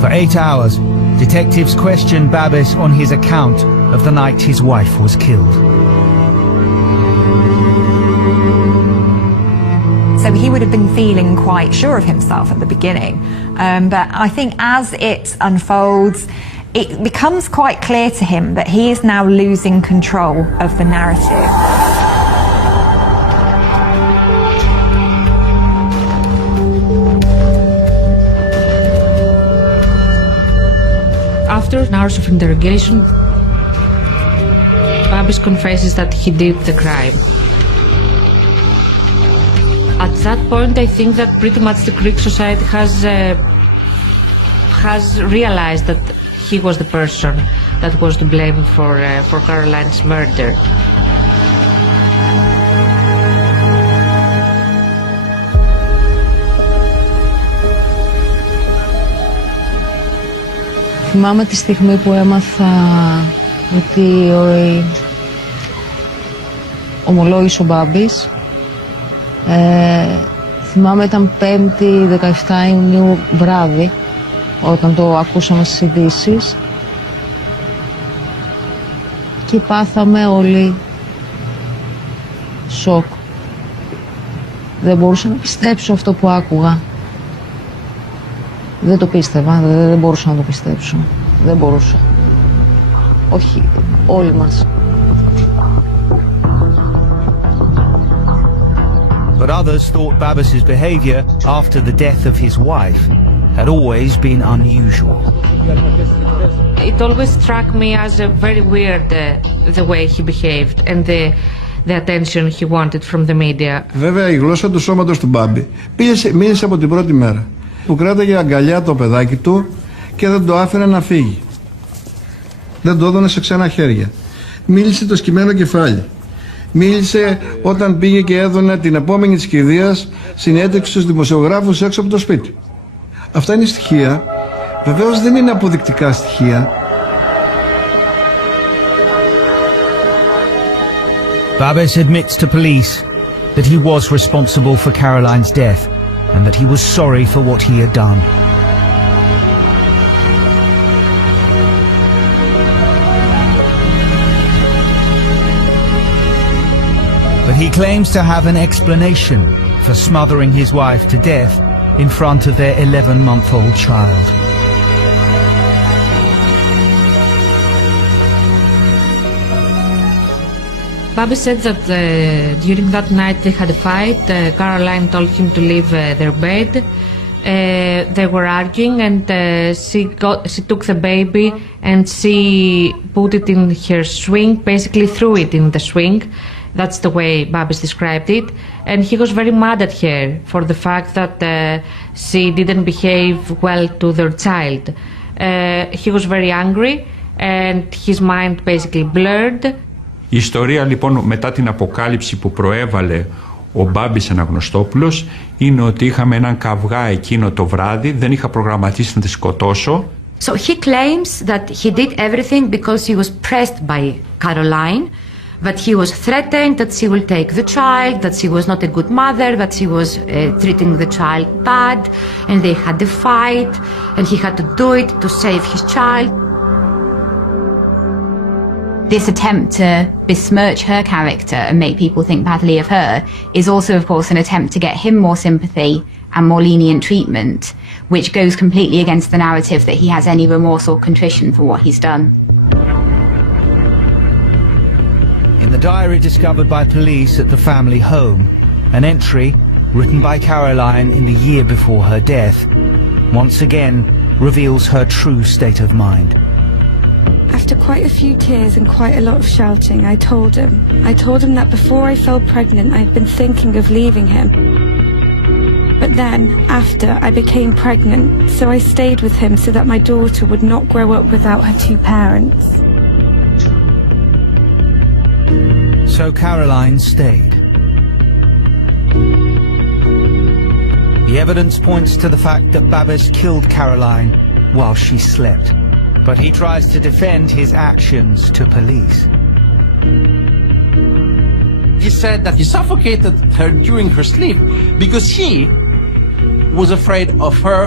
For 8 hours, detectives questioned Babis on his account of the night his wife was killed. So he would have been feeling quite sure of himself at the beginning. But I think as it unfolds, it becomes quite clear to him that he is now losing control of the narrative. After hours of interrogation, Babis confesses that he did the crime. At that point, I think that pretty much the Greek society has realized that he was the person that was to blame for Caroline's murder. Θυμάμαι τη στιγμή που έμαθα ότι ομολόγησε ο Μπάμπης. Θυμάμαι ήταν 5η 17 Ιουνίου βράδυ, όταν το ακούσαμε στις ειδήσεις. Και πάθαμε όλοι σοκ. Δεν μπορούσα να πιστέψω αυτό που άκουγα. Δεν το πίστευα, δεν μπορούσα να το πιστέψω. Δεν μπορούσα. Όχι, όλοι μας. But others thought Babis's behaviour after the death of his wife had always been unusual. It always struck me as a very weird the way he behaved and the attention he wanted from the media. Βέβαια η γλώσσα του σώματος του Μπάμπη μίλησε από την πρώτη μέρα. Που κράταγε αγκαλιά το παιδάκι του και δεν το άφηνε να φύγει. Δεν το έδωνε σε ξένα χέρια. Μίλησε το σκυμμένο κεφάλι. Μίλησε όταν πήγε και έδωνε την επόμενη της κηδείας συνέντευξη στους δημοσιογράφους έξω από το σπίτι. Αυτά είναι στοιχεία. Βεβαίως δεν είναι αποδεικτικά στοιχεία. Babis admits to police that he was responsible for Caroline's death and that he was sorry for what he had done. But he claims to have an explanation for smothering his wife to death in front of their 11-month-old child. Bobby said that during that night they had a fight. Caroline told him to leave their bed. They were arguing and she took the baby and she put it in her swing, basically threw it in the swing. That's the way Babis described it. And he was very mad at her for the fact that she didn't behave well to their child. He was very angry and his mind basically blurred. Η ιστορία λοιπόν μετά την αποκάλυψη που προέβαλε ο Μπάμπης Αναγνωστόπουλος είναι ότι είχαμε έναν καυγά εκείνο το βράδυ, δεν είχα προγραμματίσει να τη σκοτώσω. So he claims that he did everything because he was pressed by Caroline, that he was threatened that she will take the child, that she was not a good mother, that she was treating the child bad, and they had a fight, and he had to do it to save his child. This attempt to besmirch her character and make people think badly of her is also, of course, an attempt to get him more sympathy and more lenient treatment, which goes completely against the narrative that he has any remorse or contrition for what he's done. In the diary discovered by police at the family home, an entry written by Caroline in the year before her death once again reveals her true state of mind. After quite a few tears and quite a lot of shouting, I told him that before I fell pregnant I'd been thinking of leaving him. But then, after, I became pregnant, so I stayed with him so that my daughter would not grow up without her two parents. So Caroline stayed. The evidence points to the fact that Babis killed Caroline while she slept. But he tries to defend his actions to police. He said that he suffocated her during her sleep because he was afraid of her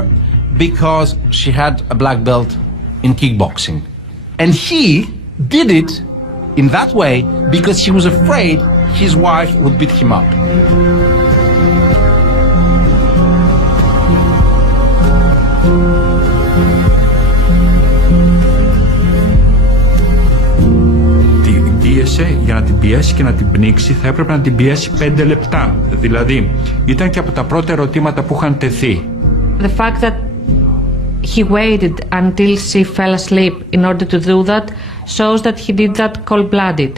because she had a black belt in kickboxing. And he did it in that way because he was afraid his wife would beat him up. Για να την πιέσει και να την πνίξει θα έπρεπε να την πιέσει 5 λεπτά. Δηλαδή ήταν και από τα πρώτα ερωτήματα που είχαν τεθεί. The fact that he waited until she fell asleep in order to do that shows that he did that cold-blooded.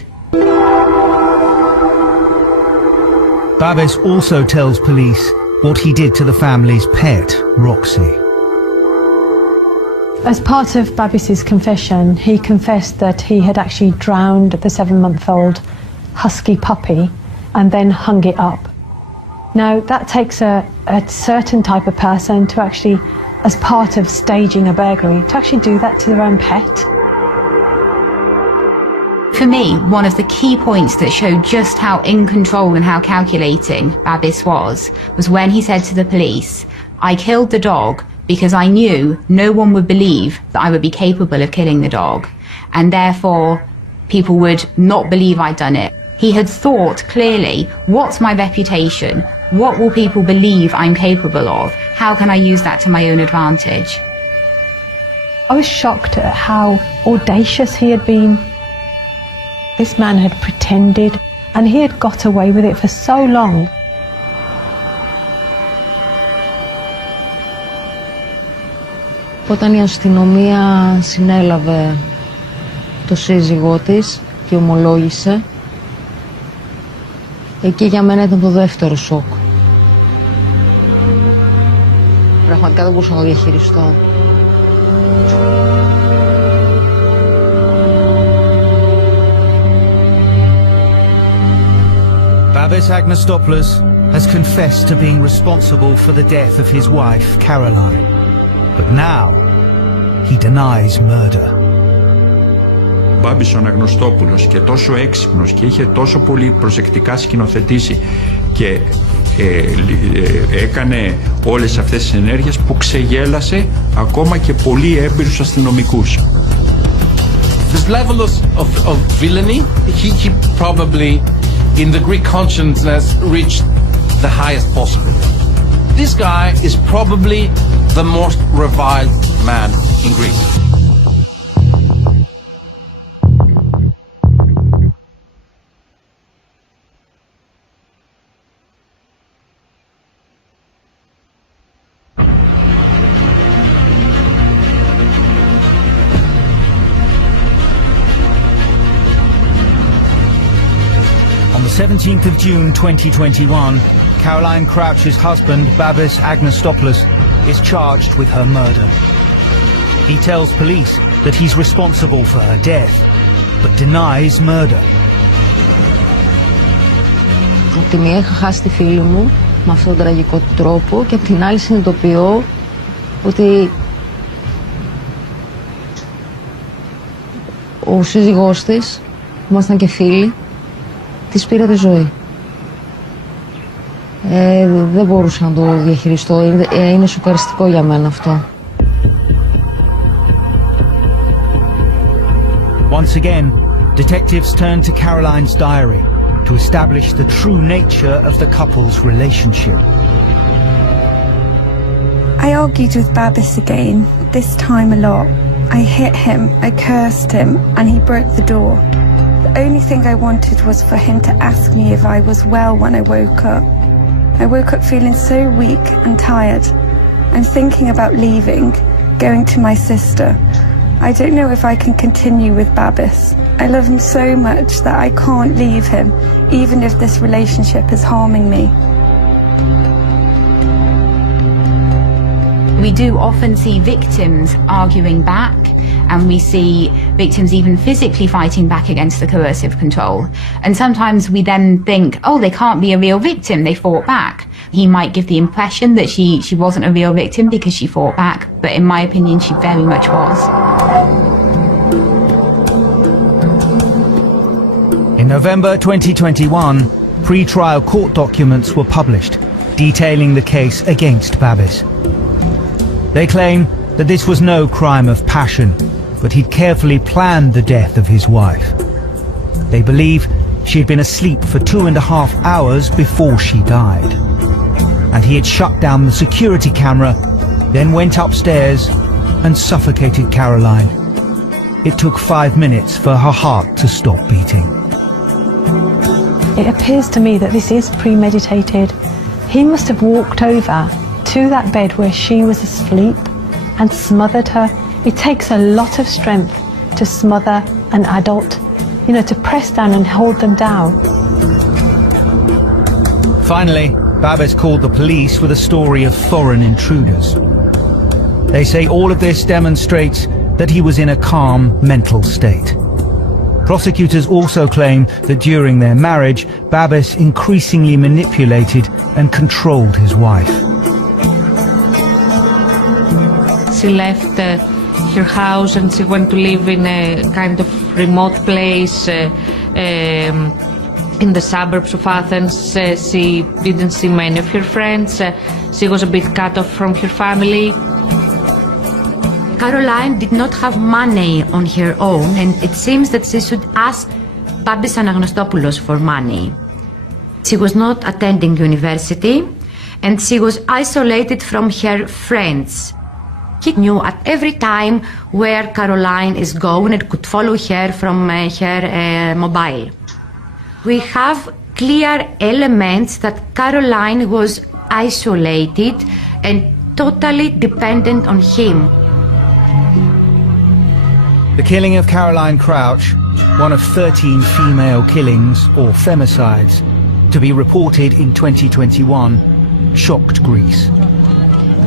Babis also tells police what he did to the family's pet, Roxy. As part of Babis's confession, he confessed that he had actually drowned the 7-month-old husky puppy and then hung it up. Now, that takes a certain type of person to actually, as part of staging a burglary, to actually do that to their own pet. For me, one of the key points that showed just how in control and how calculating Babis was when he said to the police, "I killed the dog because I knew no one would believe that I would be capable of killing the dog, and therefore people would not believe I'd done it." He had thought clearly, what's my reputation? What will people believe I'm capable of? How can I use that to my own advantage? I was shocked at how audacious he had been. This man had pretended, and he had got away with it for so long. Όταν η αστυνομία συνέλαβε το σύζυγό της και ομολόγησε, εκεί για μένα ήταν το δεύτερο σοκ. Πραγματικά δεν μπορούσα να το διαχειριστώ. Babis Agnostopoulos has confessed to being responsible for the death of his wife, Caroline. But now, he denies murder. Μπάμπης ο Αναγνωστόπουλος και τόσο έξυπνος και είχε τόσο πολύ προσεκτικά σκηνοθετήσει και έκανε όλες αυτές τις ενέργειες που ξεγέλασε ακόμα και πολύ έμπειρους αστυνομικούς. This level of villainy, he probably in the Greek consciousness reached the highest possible. This guy is probably the most reviled man in Greece. On the 17th of June 2021, Caroline Crouch's husband, Babis Agnostopoulos, is charged with her murder. He tells police that he's responsible for her death, but denies murder. Από τη μία είχα χάσει τη φίλη μου με αυτόν τον τραγικό τρόπο και από την άλλη συνειδητοποιώ ότι ο σύζυγός της, που ήμασταν και φίλοι, της πήρε τη ζωή. Δεν μπορούσα να το διαχειριστώ. Είναι σοκαριστικό για μένα αυτό. Once again, detectives turn to Caroline's diary to establish the true nature of the couple's relationship. I argued with Babis again, this time a lot. I hit him, I cursed him, and he broke the door. The only thing I wanted was for him to ask me if I was well when I woke up. I woke up feeling so weak and tired. I'm thinking about leaving, going to my sister. I don't know if I can continue with Babis. I love him so much that I can't leave him, even if this relationship is harming me. We do often see victims arguing back, and we see victims even physically fighting back against the coercive control. And sometimes we then think, oh, they can't be a real victim, they fought back. He might give the impression that she wasn't a real victim because she fought back, but in my opinion, she very much was. In November 2021, pre-trial court documents were published detailing the case against Babis. They claim that this was no crime of passion, but he'd carefully planned the death of his wife. They believe she had been asleep for 2.5 hours before she died. And he had shut down the security camera, then went upstairs and suffocated Caroline. It took 5 minutes for her heart to stop beating. It appears to me that this is premeditated. He must have walked over to that bed where she was asleep and smothered her. It takes a lot of strength to smother an adult, to press down and hold them down. Finally, Babis called the police with a story of foreign intruders. They say all of this demonstrates that he was in a calm mental state. Prosecutors also claim that during their marriage, Babis increasingly manipulated and controlled his wife. She left her house and she went to live in a kind of remote place in the suburbs of Athens. She didn't see many of her friends. She was a bit cut off from her family. Caroline did not have money on her own, and it seems that she should ask Babis Anagnostopoulos for money. She was not attending university, and she was isolated from her friends. He knew at every time where Caroline is going and could follow her from her mobile. We have clear elements that Caroline was isolated and totally dependent on him. The killing of Caroline Crouch, one of 13 female killings or femicides to be reported in 2021, shocked Greece.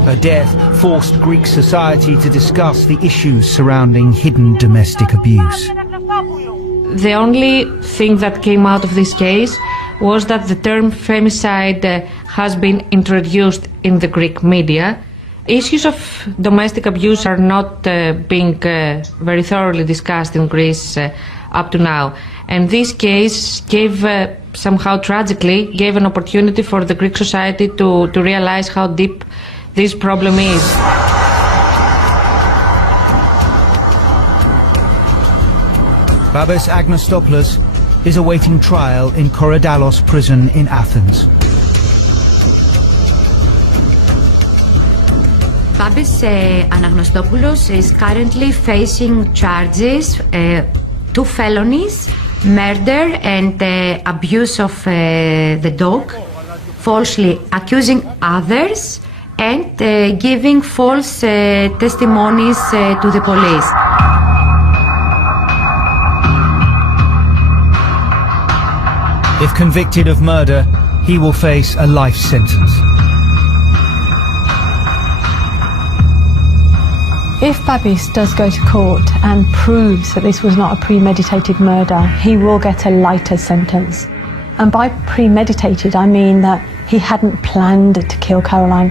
Her death forced Greek society to discuss the issues surrounding hidden domestic abuse. The only thing that came out of this case was that the term femicide has been introduced in the Greek media. Issues of domestic abuse are not being very thoroughly discussed in Greece up to now. And this case gave, somehow tragically, gave an opportunity for the Greek society to realize how deep this problem is. Babis Agnostopoulos is awaiting trial in Korydallos prison in Athens. Babis Anagnostopoulos is currently facing charges, 2 felonies, murder and abuse of the dog, falsely accusing others, and giving false testimonies to the police. If convicted of murder, he will face a life sentence. If Babis does go to court and proves that this was not a premeditated murder, he will get a lighter sentence. And by premeditated, I mean that he hadn't planned to kill Caroline.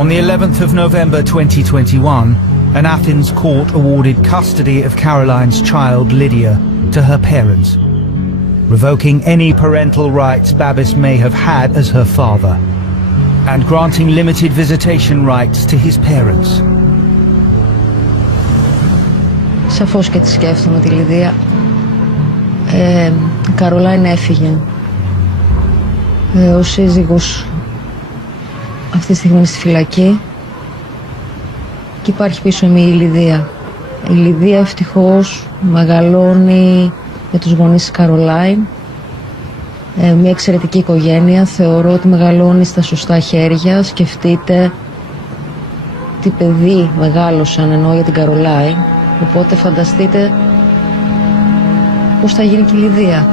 On the 11th of November 2021, an Athens court awarded custody of Caroline's child Lydia to her parents, revoking any parental rights Babis may have had as her father, and granting limited visitation rights to his parents. Σαφώς και τη σκέφτομαι τη Λιδία. Η Καρολάιν έφυγε. Ο σύζυγος αυτή τη στιγμή είναι στη φυλακή και υπάρχει πίσω η Λιδία. Η Λιδία ευτυχώς μεγαλώνει με τους γονείς της Καρολάιν. Μια εξαιρετική οικογένεια. Θεωρώ ότι μεγαλώνει στα σωστά χέρια. Σκεφτείτε τι παιδί μεγάλωσαν, εννοώ για την Καρολάιν. Οπότε φανταστείτε πώς θα γίνει και η Λιδία.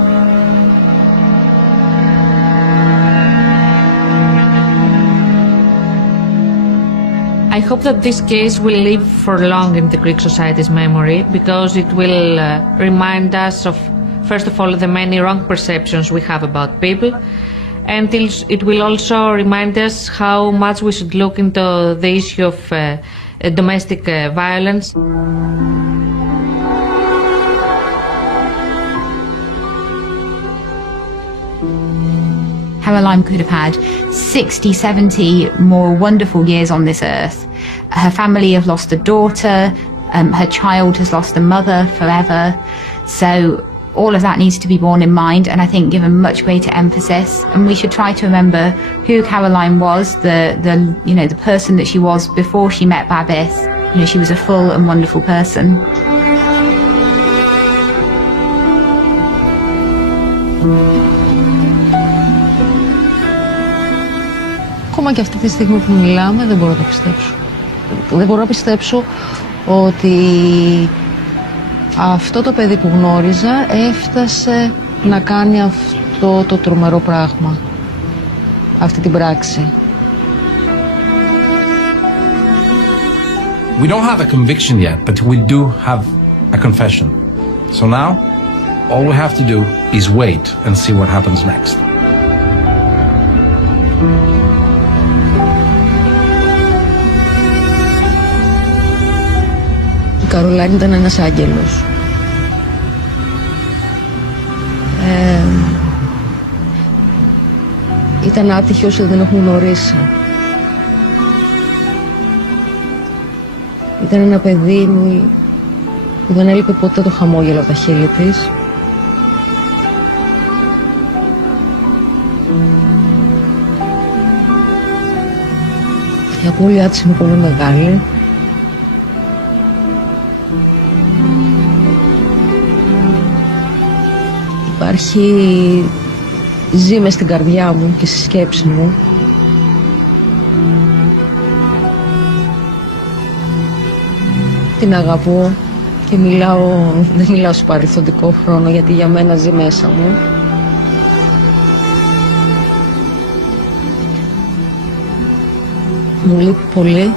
I hope that this case will live for long in the Greek society's memory, because it will remind us of, first of all, the many wrong perceptions we have about people, and it will also remind us how much we should look into the issue of domestic violence. Caroline could have had 60, 70 more wonderful years on this earth. Her family have lost a daughter, her child has lost a mother forever. So all of that needs to be borne in mind, and I think given much greater emphasis. And we should try to remember who Caroline was, the person that she was before she met Babis. You know, she was a full and wonderful person. Ακόμα και αυτή τη στιγμή που μιλάμε δεν μπορώ να το πιστέψω. Δεν μπορώ να πιστέψω ότι αυτό το παιδί που γνώριζα έφτασε να κάνει αυτό το τρομερό πράγμα, αυτή την πράξη. We don't have a conviction yet, but we do have a confession. So now, all we have to do is wait and see what happens next. Η Καρολάιν ήταν ένας άγγελος. Ήταν άτυχη όσοι δεν έχουν γνωρίσει. Ήταν ένα παιδί που δεν έλειπε ποτέ το χαμόγελο από τα χείλη της. Η απώλειά της είναι πολύ μεγάλη. Υπάρχει ζύμη στην καρδιά μου και στη σκέψη μου. Την αγαπώ και δεν μιλάω σε παρελθοντικό χρόνο, γιατί για μένα ζει μέσα μου. Μου λείπει πολύ.